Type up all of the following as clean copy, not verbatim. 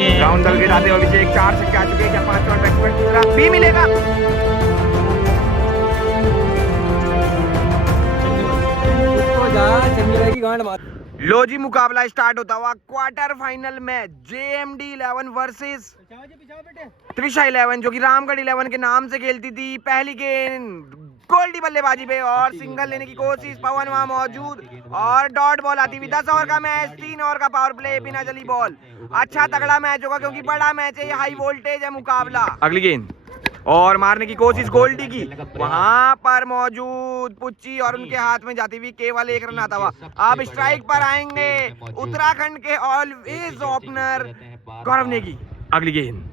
Round दल गिराते हुए अभिषेक 4 छक्के आ चुके हैं। क्या 5 और बैट्समैन दूसरा भी मिलेगा? लो जी, मुकाबला स्टार्ट होता हुआ quarter final match JMD 11 versus Trisha 11, जो कि रामगढ़ 11 के नाम से खेलती थी। पहली गेंद गोल्डी बल्लेबाजी पे और सिंगल लेने की कोशिश, पवन वहां मौजूद और डॉट बॉल आती हुई। 10 ओवर का मैच, 3 ओवर का पावर प्ले, बिना जली बॉल। अच्छा तगड़ा मैच होगा क्योंकि बड़ा मैच है, ये हाई वोल्टेज है मुकाबला। अगली गेंद और मारने की कोशिश गोल्डी की, वहां पर मौजूद पुच्ची और उनके हाथ में जाती हुई केवल 1 रन आता हुआ। अब स्ट्राइक पर आएंगे उत्तराखंड के ऑलवेज ओपनर गौरव नेगी। अगली गेंद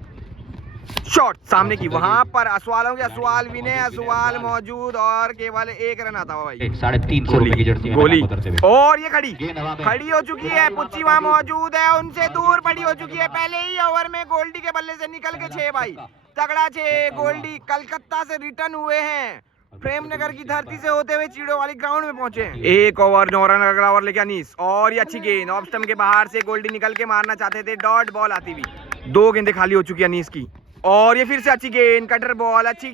शॉट सामने की, वहां पर असवालों के असवाल विनय असवाल मौजूद और केवल 1 रन आता हुआ भाई। 350 रुपए की जर्सी गोली और ये खड़ी हो चुकी है। पुच्ची वहां मौजूद है, उनसे दूर पड़ी हो चुकी है। पहले ही ओवर में गोल्डी के बल्ले से निकल के 6 भाई, तगड़ा 6। गोल्डी कलकत्ता से रिटर्न हुए हैं, प्रेमनगर की धरती से होते हुए चीड़ो वाली ग्राउंड में पहुंचे हैं। 1 ओवर 9 रन अगला ओवर लेके अनीस, और ये अच्छी गेंद ऑफ स्टंप के बाहर से गोल्डी निकल के मारना चाहते थे, डॉट बॉल आती हुई। 2 गेंदें खाली हो चुकी है अनीस की, और ये फिर से अच्छी गेंद कटर बॉल, अच्छी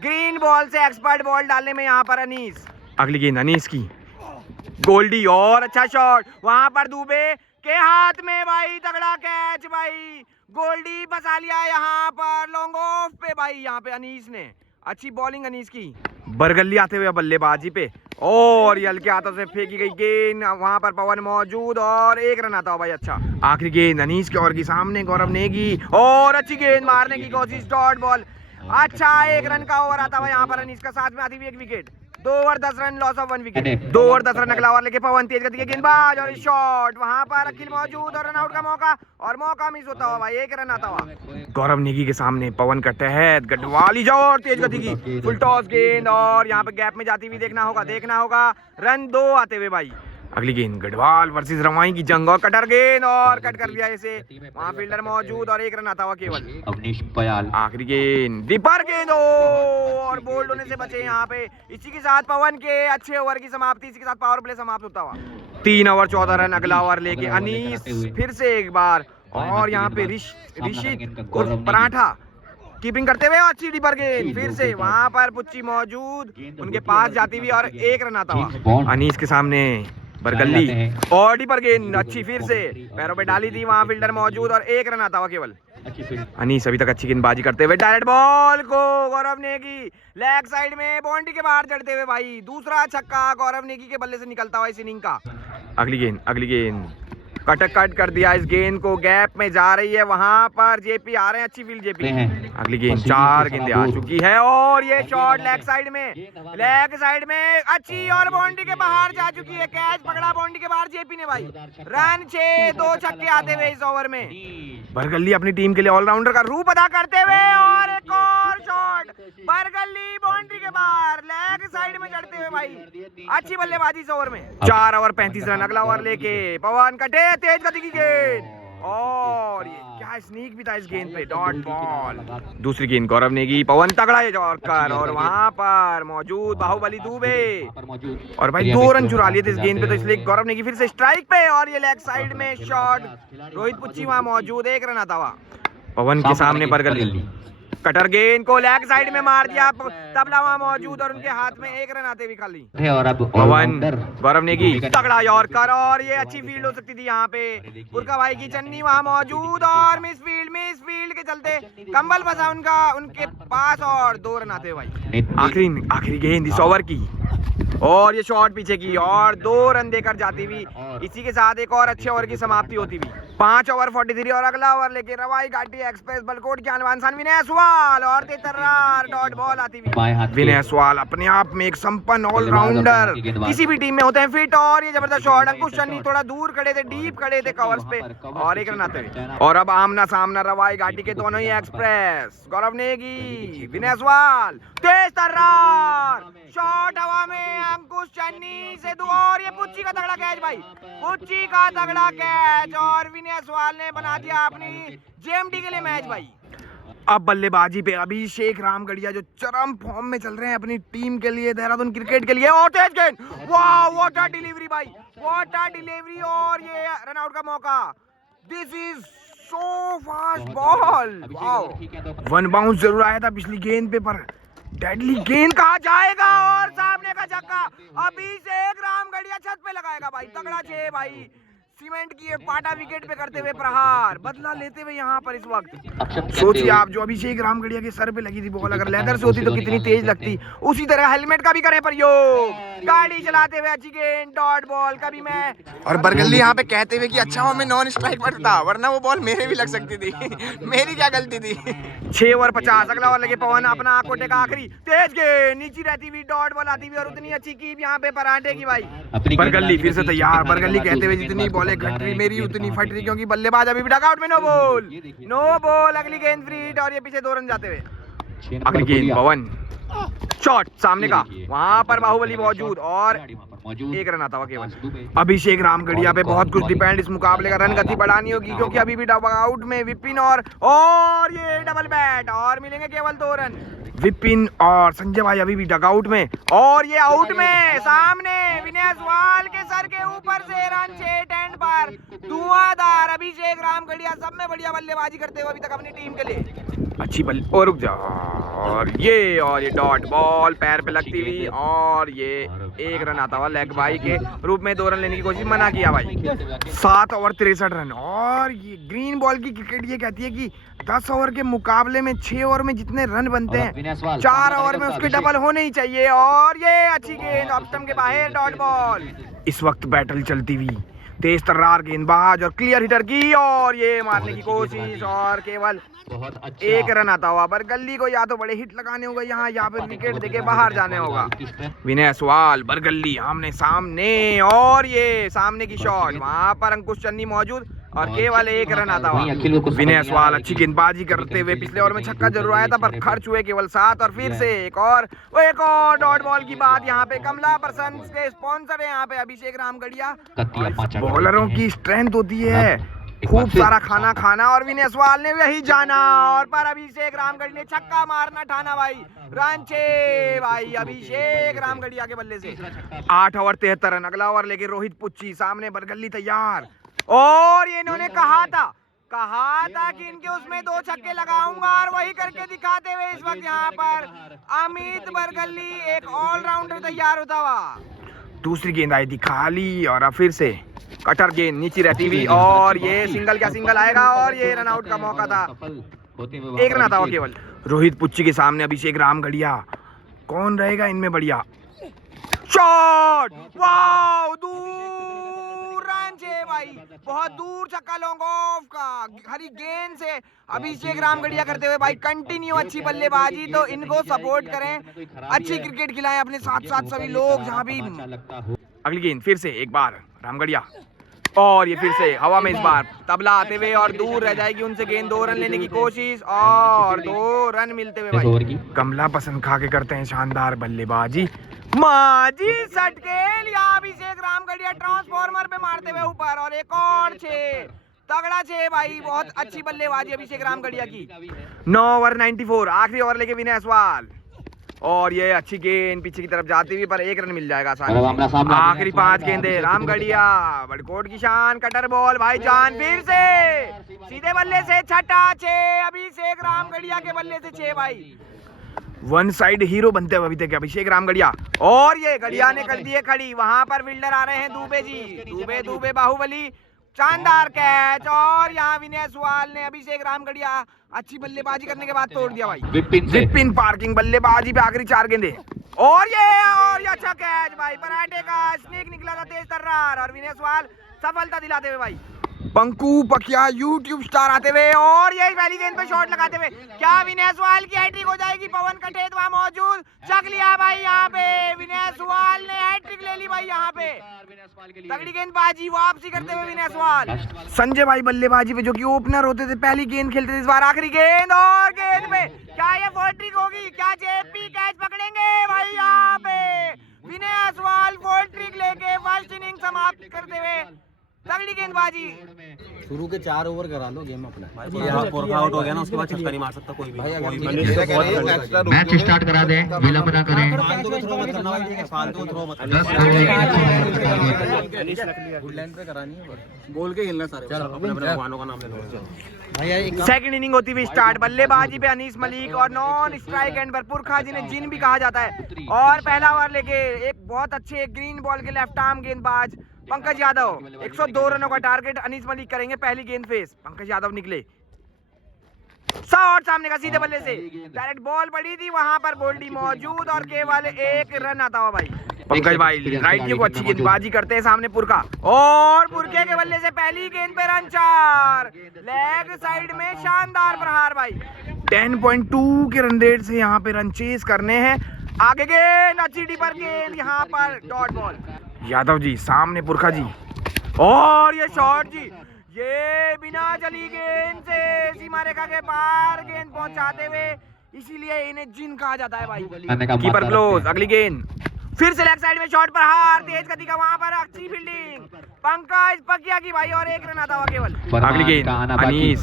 ग्रीन बॉल से एक्सपर्ट बॉल डालने में यहाँ पर अनीस। अगली गेंद अनीस की, गोल्डी और अच्छा शॉट, वहां पर दुबे के हाथ में भाई, तगड़ा कैच भाई। गोल्डी फंसा लिया यहाँ पर लॉन्ग ऑफ पे भाई, यहाँ पे अनीस ने अच्छी बॉलिंग अनीस की। बरगल्ली आते हुए बल्लेबाजी पे, और ये हल्के हाथों से फेंकी गई गेंद, वहां पर पवन मौजूद और 1 रन आता हो भाई। अच्छा आखिरी गेंद अनीस के और की सामने गौरव नेगी, और अच्छी गेंद मारने की कोशिश, डॉट बॉल। अच्छा 1 रन का ओवर आता हुआ यहाँ पर अनीस का, साथ में आती हुई 1 wicket. 2 over 10 run, loss of 1 wicket. 2 over 10 run अगला ओवर लेके पवन तेज गति के गेंदबाज, और शॉट वहां पर अखिल मौजूद और रन आउट का मौका, और मौका मिस होता हुआ भाई, 1 रन आता हुआ। गौरव नेगी के सामने पवन का तहत गढ़वाली जाओ और तेज गति की फुल टॉस गेंद, और यहाँ पे गैप में जाती हुई देखना होगा। रन 2 आते हुए भाई। अगली गेंद गढ़वाल वर्सेस रवाई की जंग, और कटर गेंद और कट कर लिया इसे, वहां फील्डर मौजूद और 1 रन आता हुआ केवल। अवनीश पयाल आखिरी गेंद दीपर गेंद और बोल्ड होने से बचे यहाँ पे। इसी के साथ पवन के अच्छे ओवर की समाप्ति, इसी के साथ पावर प्ले समाप्त होता हुआ। 3 ओवर 14 रन अगला ओवर लेके अनीस फिर से एक बार, और यहाँ पे ऋषित और पराठा कीपिंग करते हुए, अच्छी डीपर गेंद फिर से, वहां पर पुच्ची मौजूद उनके पास जाती हुई और 1 रन आता हुआ। अनीस के सामने बरगल्ली और डीपर गेंद अच्छी फिर से पैरों पे डाली थी, वहां फील्डर मौजूद और 1 रन आता हुआ केवल। अनीस अभी तक अच्छी गेंदबाजी करते हुए, डायरेक्ट बॉल को गौरव नेगी लेग साइड में बाउंड्री के बाहर चढ़ते हुए भाई, दूसरा छक्का गौरव नेगी के बल्ले से निकलता हुआ इस इनिंग का। अगली गेंद कट कर दिया इस गेंद को, गैप में जा रही है, वहां पर जेपी आ रहे हैं, अच्छी फील्ड जेपी। अगली गेंद 4 गेंदें आ चुकी है, और ये शॉट लेग साइड में अच्छी, और बाउंड्री के बाहर जा चुकी है। कैच पकड़ा बाउंड्री के बाहर जेपी ने भाई। रन 6, 2 छक्के आते हुए इस ओवर में। बरगल्ली अपनी टीम के लिए ऑलराउंडर का रूप अदा करते हुए, और एक और शॉट बरगल्ली बाउंड्री के बाहर लेग साइड में चढ़ते हुए भाई, अच्छी बल्लेबाजी इस ओवर में। 4 ओवर 35 रन अगला ओवर लेके पवन कटे तेज गति की गेंद, और ये क्या स्नीक भी था इस गेंद पे, डॉट बॉल। दूसरी गेंद गौरव नेगी, पवन तगड़ा है जॉर्कर, और वहां पर मौजूद बाहुबली दुबे, और भाई 2 रन चुरा लिए थे इस गेंद पे, तो इसलिए गौरव नेगी फिर से स्ट्राइक पे, और ये लेग साइड में शॉट, रोहित पुच्ची वहां मौजूद, 1 रन आता हुआ। पवन के सामने बरगल्ली कटर गेंद को लेग साइड में मार दिया, तबला वहां मौजूद और उनके हाथ में 1 रन आते हुए खाली। और अब पवन गौरव नेगी तगड़ा यॉर्कर, और ये अच्छी फील्ड हो सकती थी यहाँ पे। पुरका भाई की चन्नी वहां मौजूद, और मिस फील्ड के चलते कंबल फंसा उनके पास, और 2 रन आते भाई। आखिरी गेंद इस ओवर की, और ये शॉट पीछे की, और 2 रन देकर जाती हुई, इसी के साथ एक और अच्छे ओवर की समाप्ति होती हुई। 5 ओवर 43 और अगला ओवर लेके रवाई घाटी एक्सप्रेस बलकोट के अनवान विनय सवाल, और 73 डॉट बॉल आती हुई। विनय सवाल अपने आप में एक संपन्न ऑलराउंडर, किसी भी टीम में होते हैं फिट, और ये जबरदस्त शॉट, अंकुश चन्नी थोड़ा दूर खड़े थे, डीप खड़े थे कवर्स पे, और 1 रन आते हुए। और अब आमना सामना रवाई घाटी के दोनों ही एक्सप्रेस, गौरव नेगी विनय सवाल, तेज तर्रार शॉट हवा में, अंकुश चन्नी से 2, और ये पुच्ची का तगड़ा कैच भाई, पुच्ची का तगड़ा कैच, और विनय सवाल ने बना दिया अपनी JMD के लिए मैच भाई। अब बल्लेबाजी पे अभिषेक रामगढ़िया जो चरम फॉर्म में चल रहे हैं अपनी टीम के लिए, देहरादून क्रिकेट के लिए, और तेज गेंद, वाह व्हाट अ डिलीवरी भाई, व्हाट अ डिलीवरी, और ये रन आउट का मौका। This is so fast ball, wow. One bounce जरूर आया था पिछली गेंद पे, पर डेडली गेंद कहाँ जाएगा और सामने का छक्का। अभिषेक रामगढ़िया छत पे लगाएगा भाई, तगड़ा 6 भाई। सीमेंट की ये पाटा विकेट पे करते हुए प्रहार, बदला लेते हुए यहाँ पर इस वक्त। सोचिए आप, जो अभिषेक रामगढ़िया के सर पे लगी थी बॉल, अगर लेदर से होती तो कितनी तेज लगती। उसी तरह हेलमेट का भी करें प्रयोग, गाड़ी चलाते हुए अच्छी गेंद, डॉट बॉल। कभी मैं और बरगल्ली यहाँ पे कहते हुए कि अच्छा हुआ मैं नॉन स्ट्राइक पर था, वरना वो बॉल मेरे भी लग सकती थी। मेरी क्या गलती थी। 6 ओवर 50, अगला ओवर लगे पवन अपना कोटे का आखिरी, तेज गेंद नीचे रहती हुई डॉट बॉल आती हुई और उतनी अच्छी कीप यहाँ पे पराठे की भाई। बरगल्ली फिर से तैयार, बरगल्ली कहते हुए जितनी बॉलें घटरी मेरी उतनी फटरी, क्योंकि बल्लेबाज अभी भी डगआउट में। नो बॉल, अगली गेंद फ्री और ये पीछे 2 रन जाते हुए। अगली गेंद पवन, शॉट सामने का, वहां पर बाहुबली मौजूद और 1 रन आता हुआ केवल। अभिषेक रामगढ़िया पे बहुत कुछ डिपेंड इस मुकाबले का, रन गति बढ़ानी होगी क्योंकि अभी भी डगआउट में विपिन और ये डबल बैट और मिलेंगे केवल 2 रन। विपिन और संजय भाई अभी भी डगआउट में और ये आउट में, सामने विनय सवाल के सर के ऊपर से रन 6 टेंट पर धुआंधार। अभिषेक रामगढ़िया सब में बढ़िया बल्लेबाजी करते हुए अभी तक अपनी टीम के लिए अच्छी बल्ले, और रुक जा, और ये डॉट बॉल पैर पे लगती हुई और ये 1 रन आता हुआ लेग बाई के रूप में। 2 रन लेने की कोशिश, मना किया भाई। 7 ओवर 63 रन और ये ग्रीन बॉल की क्रिकेट ये कहती है कि 10 ओवर के मुकाबले में 6 ओवर में जितने रन बनते हैं 4 ओवर में उसके डबल होने ही चाहिए। और ये अच्छी गेंद ऑफ स्टंप के बाहर, डॉट बॉल। इस वक्त बैटल चलती हुई, तेज तर्रार गेंदबाज और क्लियर हिटर की और ये मारने की कोशिश और केवल 1 रन आता हुआ। बरगल्ली को या तो बड़े हिट लगाने होगा यहाँ या फिर विकेट देके बाहर जाने होगा। विनय सवाल बरगल्ली आमने सामने और ये सामने की शॉट, वहां पर अंकुश चन्नी मौजूद और केवल 1 रन आता हुआ। विनय सवाल अच्छी गेंदबाजी करते हुए पिछले ओवर में छक्का जरूर आया था पर खर्च हुए केवल 7 और फिर से एक और डॉट बॉल की बात। यहाँ पे कमला प्रसन्न के स्पॉन्सर है यहाँ पे अभिषेक रामगढ़िया। बॉलरों की स्ट्रेंथ होती है खूब सारा खाना खाना और विनय सवाल ने वही जाना और पर अभिषेक रामगढ़ ने छक्का मारना ठाना भाई। रन 6 भाई अभिषेक रामगढ़िया के बल्ले से। 8 ओवर 73 रन, अगला ओवर लेके रोहित पुच्ची, सामने बरगल्ली तैयार और ये इन्होंने कहा था कि इनके उसमें 2 छक्के लगाऊंगा और वही करके दिखाते हुए इस वक्त यहाँ पर अमित बरगल्ली एक ऑलराउंडर तैयार होता हुआ। दूसरी गेंद आई थी खाली और फिर से कटर गेंद नीचे रहती हुई और ये सिंगल क्या सिंगल आएगा और ये रन आउट का मौका था। 1 रन आता हुआ केवल। रोहित पुच्ची के सामने अभिषेक रामगढ़िया, कौन रहेगा इनमें बढ़िया। शॉट, वाव, दूर, रन 6 भाई, बहुत दूर छक्का लॉन्ग ऑफ का हरी गेंद से अभिषेक रामगढ़िया करते हुए भाई कंटिन्यू अच्छी बल्लेबाजी। तो इनको सपोर्ट करें, अच्छी क्रिकेट खिलाएं अपने साथ साथ सभी लोग जहां भी। अगली गेंद फिर से एक बार रामगढ़िया और ये फिर से हवा में, इस बार तबला आते हुए और दूर रह जाएगी उनसे गेंद। 2 रन लेने की कोशिश और 2 रन मिलते हुए भाई। कमला पसंद खा के करते हैं शानदार बल्लेबाजी। माजी सटकेल या अभिषेक रामगढ़िया ट्रांसफॉर्मर पे मारते हुए ऊपर और एक और 6, तगड़ा 6 भाई, बहुत अच्छी बल्लेबाजी अभिषेक रामगढ़िया की। 9 ओवर 94, आखिरी ओवर लेके विनय सवाल और ये अच्छी गेंद पीछे की तरफ जाती हुई पर 1 रन मिल जाएगा आसानी। आखिरी 5 गेंदें रामगढ़िया, बड़कोट की शान, कटर बॉल भाईजान, फिर से सीधे बल्ले से छठा 6 अभिषेक रामगढ़िया के बल्ले से 6 भाई। वन साइड हीरो बनते हुए अभी तक अभिषेक रामगढ़िया और ये गढ़िया ने कर दिए खड़ी। वहां पर फील्डर आ रहे हैं दुबे जी, दुबे बाहुबली, शानदार कैच और यहाँ विनय सवाल ने अभिषेक रामगढ़िया अच्छी बल्लेबाजी करने के बाद तोड़ दिया भाई। विपिन पार्किंग बल्लेबाजी पे आखिरी 4 गेंदे और ये अच्छा कैच भाई, पराठे का स्नेक निकला था तेज तर्रार और विनय सवाल सफलता दिलाते हुए भाई। पंकु पकिया यूट्यूब स्टार आते हुए और ये पहली गेंद पे शॉट लगाते हुए क्या विनय सवाल की हैट्रिक हो जाएगी। पवन कठेत वहां मौजूद, चक लिया भाई यहाँ पे विनय सवाल ने हैट्रिक ले ली भाई। यहाँ पे तगड़ी गेंदबाजी वापसी करते हुए विनय सवाल। संजय भाई बल्लेबाजी पे जो कि ओपनर होते थे, पहली गेंद खेलते थे, इस बार आखिरी गेंद और गेंद पे क्या ये फोर्ट्रिक होगी, क्या जेपी कैच पकड़ेंगे भाई। यहाँ पे विनय सवाल फोर्ट्रिक लेके फर्स्ट इनिंग समाप्त करते हुए तगड़ी गेंदबाजी। शुरू के 4 ओवर करा लो गेम अपना। आउट हो गया ना, उसके बाद छक्का नहीं मार सकता कोई भी। मैच स्टार्ट करा दें, विलंब ना करें। फालतू थ्रो मत करना भाई, ठीक है? फालतू थ्रो मत करना। 10 खिलाड़ी गुड लाइन पे करानी है बस। बोल के खेलना सारे। चलो अपने भगवानों का नाम ले लो। भैया एक सेकंड इनिंग होती हुई स्टार्ट, बल्लेबाजी पे अनीस मलिक और नॉन स्ट्राइक एंड पर पुरखा जिन्हें जिन भी कहा जाता है। और पहला ओवर लेके एक बहुत अच्छे ग्रीन बॉल के लेफ्ट आर्म गेंदबाज पंकज यादव। 102 रनों का टारगेट अनीस मलिक करेंगे। पहली गेंद फेस, पंकज यादव निकले, शॉट सामने का सीधे बल्ले से, डायरेक्ट बॉल पड़ी थी वहां पर, गोल्डी मौजूद और केवल 1 रन आता हुआ भाई। पंकज भाई राइट को अच्छी गेंदबाजी करते हैं, सामने पुरखा और पुरखे के बल्ले से पहली गेंद पे रन 4, लेग साइड में शानदार प्रहार भाई। 10.2 के रन रेट से यहाँ पे रन चेस करने हैं। आगे गेंद अच्छी पर गेंद, यहाँ पर डॉट बॉल। यादव जी सामने पुरखा जी और ये शॉट जी, ये बिना चली गेंद से सीमा रेखा के पार गेंद पहुंचाते हुए, इसीलिए इन्हें जिन कहा जाता है भाई। कीपर क्लोज, अगली गेंद फिर से लेग साइड में शॉट पर हार, तेज गति का वहां पर अच्छी फील्डिंग पंकज पकिया की भाई और 1 रन आता हुआ केवल। अगली गेंद अनीस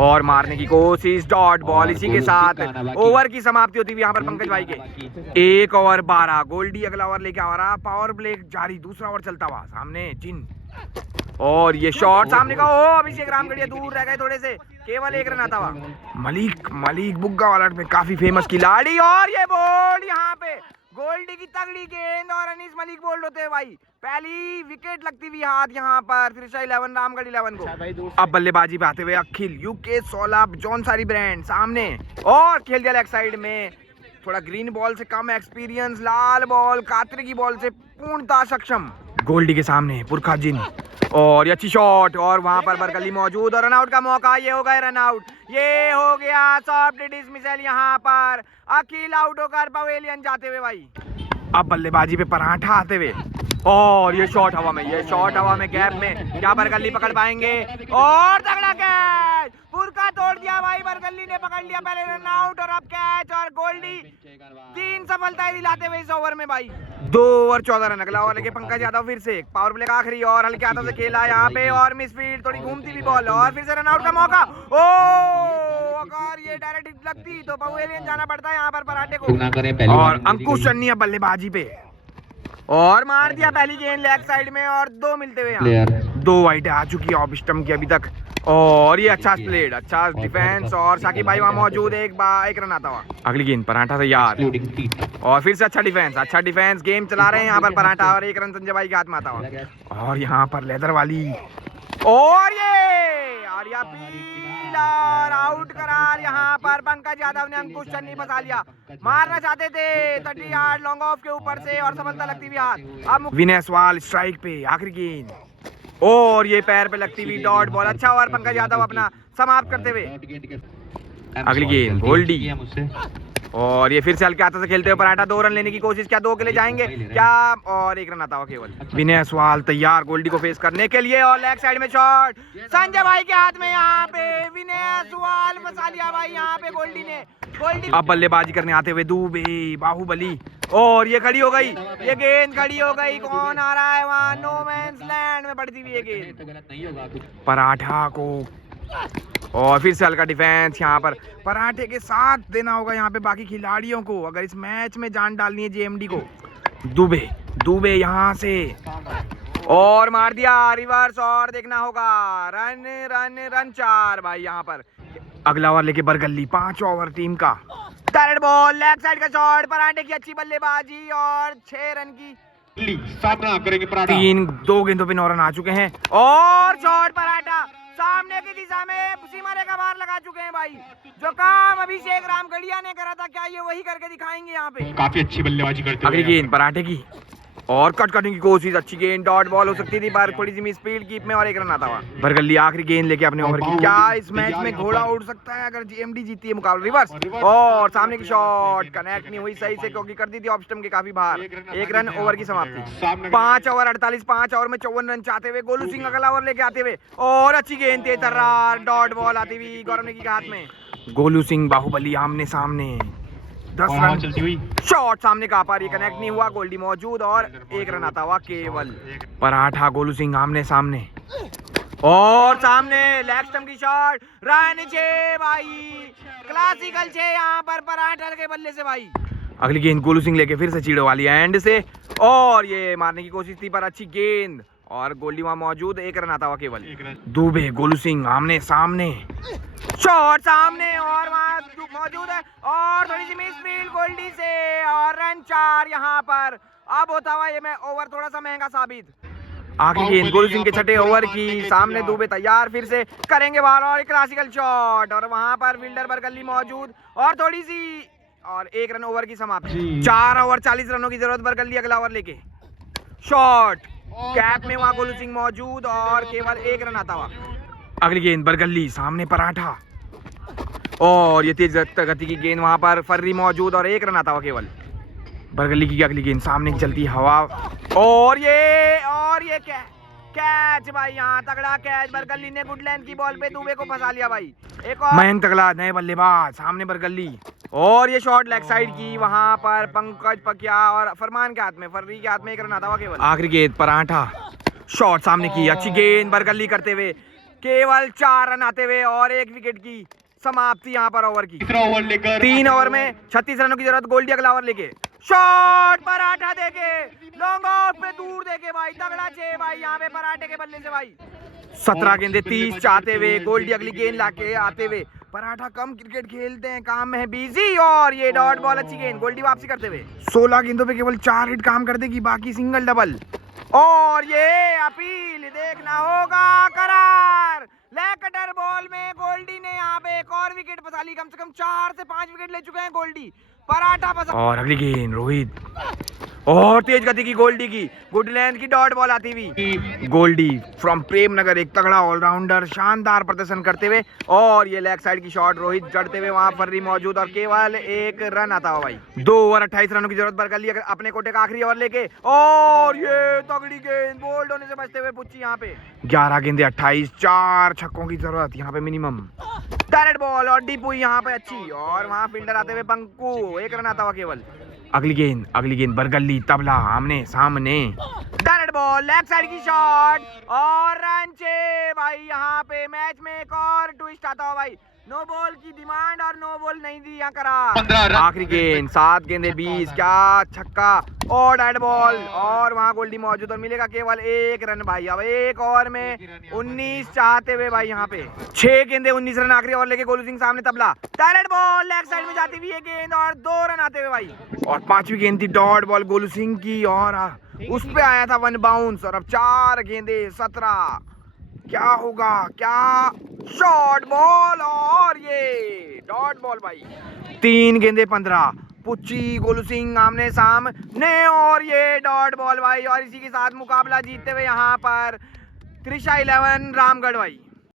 और मारने की कोशिश, डॉट बॉल। इसी के साथ ओवर की समाप्ति होती हुई यहाँ पर पंकज भाई के 1 ओवर 12। गोल्डी अगला ओवर लेके आ रहा, पावर प्ले जारी, दूसरा ओवर चलता हुआ, सामने जिन और ये शॉट सामने का, ओ अभिषेक रामगढ़िया दूर रह गए थोड़े से, केवल 1 रन आता हुआ। मलिक बुग्गा वाला में काफी फेमस खिलाड़ी और ये बोल्ड यहाँ पे गोल्डी की तगड़ी गेंद और अनीस मलिक बोल्ड होते हैं भाई। पहली विकेट लगती हुई हाथ यहाँ पर, फिर 11 रामगढ़ 11 को। अब बल्लेबाजी पे आते हुए अखिल, यूके 16 जॉन सारी ब्रांड सामने और खेल दिया लेग साइड में, थोड़ा ग्रीन बॉल से कम एक्सपीरियंस, लाल बॉल कातरे की बॉल से पूर्णतः सक्षम। गोल्डी के सामने पुरखा जिन और ये अच्छी शॉट और वहां पर बरगली मौजूद और रनआउट का मौका, ये हो गया रनआउट, ये हो गया सॉफ्ट डिसमिसल यहाँ पर। अखिल आउट होकर पवेलियन जाते हुए भाई। अब बल्लेबाजी पे पराठा आते हुए और ये शॉट हवा में, ये शॉट हवा में गैप में, क्या बरगली पकड़ पाएंगे और तगड़ा कैच, पुरखा तोड़ दिया भाई, बरगली ने पकड़ लिया पहले रन आउट और अब कैच और गोल्डी 3 सफलताएं दिलाते हुए इस ओवर में भाई। 2 ओवर 14 रन, अगला ओवर लेके पंकज यादव फिर से पावर प्ले का आखिरी और हल्के हाथों से खेला यहाँ पे और मिस फील्ड, थोड़ी घूमती हुई बॉल और फिर से रन आउट का मौका। ओ अगर ये डायरेक्ट लगती तो पवेलियन जाना पड़ता है यहाँ पर पराठे को। और अंकुश चन्नी अब बल्लेबाजी पे और मार दिया पहली गेंद लेग साइड में और 2 मिलते हुए यहाँ 2 वाइड आ चुकी है ऑफ स्टंप की अभी तक। और ये अच्छा प्लेड, अच्छा डिफेंस और साकिब भाई वहाँ मौजूद है, 1 रन आता हुआ। अगली गेंद पराठा तैयार और फिर से अच्छा डिफेंस गेम चला रहे हैं यहाँ पर पराठा और 1 रन संजय भाई के हाथ में आता हुआ। और यहाँ पर लेदर वाली और ये आर्या पीलर आउट करार, यहाँ पर पंकज यादव ने अंकुश चन्नी फंसा लिया, मारना चाहते थे 30 यार्ड लॉन्ग ऑफ के ऊपर से और सफलता लगती हुई हाथ। अब विनय सवाल स्ट्राइक पे, आखिरी गेंद और ये पैर पे लगती हुई डॉट बॉल। अच्छा ओवर पंकज यादव अपना समाप्त करते हुए। अगली गेंद गोल्डी और ये फिर से हल्के हाथों से खेलते हुए पराठा, 2 रन लेने की कोशिश, क्या 2 के लिए जाएंगे क्या और 1 रन आता हुआ केवल। विनय सवाल तैयार गोल्डी को फेस करने के लिए और लेग साइड में शॉट संजय भाई के हाथ में, यहाँ पे विनय सवाल फंसा लिया भाई यहाँ पे गोल्डी ने। अब बल्लेबाजी करने आते हुए दुबे बाहुबली और ये खड़ी हो गई, ये गेंद खड़ी हो गई, कौन आ रहा है वहाँ, नो मैंस लैंड में बढ़ती हुई ये गेंद पराठा को और फिर से हल्का डिफेंस यहाँ पर पराठे के साथ देना होगा यहाँ पे बाकी खिलाड़ियों को अगर इस मैच में जान डालनी है जेएमडी को। दुबे यहाँ से और मार दिया रिवर्स और देखना होगा रन 4 भाई यहाँ पर। अगला ओवर लेके बरगली 5 ओवर टीम का, डायरेक्ट बॉल लेग साइड का शॉट, पराठे की अच्छी बल्लेबाजी और 6 रन की सामना करेंगे पराठा। 2 गेंदों पे 9 रन आ चुके हैं और शॉट पराठा सामने की दिशा में सीमा रेखा बाहर लगा चुके हैं भाई। जो काम अभिषेक रामगढ़िया ने करा था क्या ये वही करके दिखाएंगे यहाँ पे। काफी अच्छी बल्लेबाजी करते हैं। अगली गेंद पराठे की और कट करने की कोशिश, अच्छी गेंद, डॉट बॉल हो सकती थी पर थोड़ी सी स्पीड कीप में और 1 रन आता हुआ। बरगली आखिरी गेंद लेके अपने ओवर की, क्या इस मैच में घोड़ा उड़ सकता है अगर जेएमडी जीती है मुकाबला। रिवर्स और सामने की शॉट कनेक्ट नहीं हुई सही से क्योंकि कर दी थी ऑफ स्टंप के काफी बाहर। 1 रन, ओवर की समाप्ति। 5 ओवर 48, 5 ओवर में 54 रन चाहते हुए गोलू सिंह अगला ओवर लेके आते हुए और अच्छी गेंद तेज तर्रार डॉट बॉल आती हुई गौरव नेगी के हाथ में। गोलू सिंह बाहुबली आमने सामने, 10 रन। शॉट सामने का पार, ये कनेक्ट नहीं हुआ, गोल्डी मौजूद और 1 रन आता हुआ केवल। पराठा गोलू सिंह आमने सामने और सामने लेग स्टंप की शॉट, रन 6 भाई, क्लासिकल 6 यहाँ पर पराठा के बल्ले से भाई। अगली गेंद गोलू सिंह लेके फिर से चीड़ो वाली एंड से और ये मारने की कोशिश थी पर अच्छी गेंद और गोल्डी वहां मौजूद, 1 रन आता हुआ केवल। दुबे गोलू सिंह आमने सामने, शॉट सामने और वहां मौजूद है और थोड़ी सी मिस फील्ड गोल्डी से और रन 4 यहाँ पर। अब होता हुआ ये मैं ओवर थोड़ा सा महंगा साबित। आखिरी गेंद गोलू सिंह के छठे ओवर की, सामने दुबे तैयार, फिर से करेंगे बाल और क्लासिकल शॉट और वहां पर फील्डर बरगल्ली मौजूद और थोड़ी सी और 1 रन ओवर की समाप्ति। 4 ओवर 40 रनों की जरूरत बरगल्ली अगला ओवर लेके। शॉट कैप में वहां गोलू सिंह मौजूद और केवल 1 रन आता हुआ। अगली गेंद बरगल्ली सामने पराठा और ये तेज गति की गेंद, वहां पर फर्री मौजूद और 1 रन आता हुआ केवल। बरगल्ली की अगली गेंद सामने की चलती हवा और ये कैच भाई, यहाँ तगड़ा कैच, बरगल्ली ने गुड लेंथ की बॉल पे दुबे को फंसा लिया भाई। एक और मयंक तगड़ा नए बल्लेबाज सामने बरगल्ली और ये शॉट लेग साइड की, वहां पर पंकज पकिया और फरमान के हाथ में, फर्री के हाथ में 1 रन आता हुआ केवल। आखिरी गेंद पराठा, शॉट सामने की, अच्छी गेंद बरगल्ली करते हुए केवल 4 रन आते हुए और 1 विकेट की समाप्ति यहाँ पर ओवर की। 3 ओवर में 36 रनों की जरूरत, गोल्डी अगला ओवर लेके। शॉट पराठा देके लॉन्ग आउट पे दूर देके भाई, तगड़ा 6 भाई यहाँ पे पराठे के बल्ले से भाई। 17 गेंदे 30 चाहते हुए गोल्डी अगली गेंद लाके आते हुए, पराठा कम क्रिकेट खेलते हैं, काम में है बिजी और ये डॉट बॉल, अच्छी गेंद, गोल्डी वापसी करते हुए। 16 गेंदों पे केवल 4 हिट काम कर देगी, बाकी सिंगल डबल और ये अपील देखना होगा करार। लेग कटर बॉल में गोल्डी ने यहाँ पे एक और विकेट फंसा ली, कम से कम 4 से 5 विकेट ले चुके हैं गोल्डी, पराठा फंसा। और अगली गेंद रोहित और तेज गति की गोल्डी की, गुड लेंथ की डॉट बॉल आती हुई। गोल्डी फ्रॉम प्रेमनगर एक तगड़ा ऑलराउंडर, शानदार प्रदर्शन करते हुए और ये लेग साइड की शॉट, रोहित जड़ते हुए, वहां फर्री मौजूद और केवल 1 रन आता हुआ भाई। 2 ओवर 28 रनों की जरूरत बरगल्ली अगर अपने कोटे का आखिरी ओवर लेके और ये तगड़ी गेंद बोल्ड होने से बचते हुए पुच्ची यहाँ पे। 11 गेंदे 28, 4 छक्कों की जरूरत यहाँ पे मिनिमम। डायरेक्ट बॉल और डीप हुई यहाँ पे अच्छी और वहां फील्डर आते हुए पंकु, 1 रन आता हुआ केवल। अगली गेंद बरगल्ली तबला आमने सामने, डायरेक्ट बॉल लेग साइड की शॉट और रन 6 भाई। यहाँ पे मैच में एक और ट्विस्ट आता हुआ भाई, नो बॉल की डिमांड और नो बॉल नहीं दी यहाँ करा। आखिरी गेंद 7 गेंदे 20, क्या छक्का और डायरेक्ट बॉल और वहाँ गोल्डी मौजूद और मिलेगा केवल 1 रन भाई। अब 1 ओवर में 19 चाहते हुए भाई, यहाँ पे 6 गेंदे 19 रन, आखिरी ओवर लेके गोलू सिंह सामने tabla, direct ball leg side में जाती हुई गेंद और 2 रन आते हुए भाई। और 5वीं गेंद थी डॉट बॉल गोलू सिंह की और उस पे आया था 1 बाउंस और अब 4 गेंदे 17, क्या होगा, क्या शॉर्ट बॉल और ये डॉट बॉल भाई। 3 गेंदे 15, पुच्ची गोलू सिंह आमने सामने और ये डॉट बॉल भाई। और इसी के साथ मुकाबला जीतते हुए यहाँ पर त्रिशा 11 रामगढ़ भाई।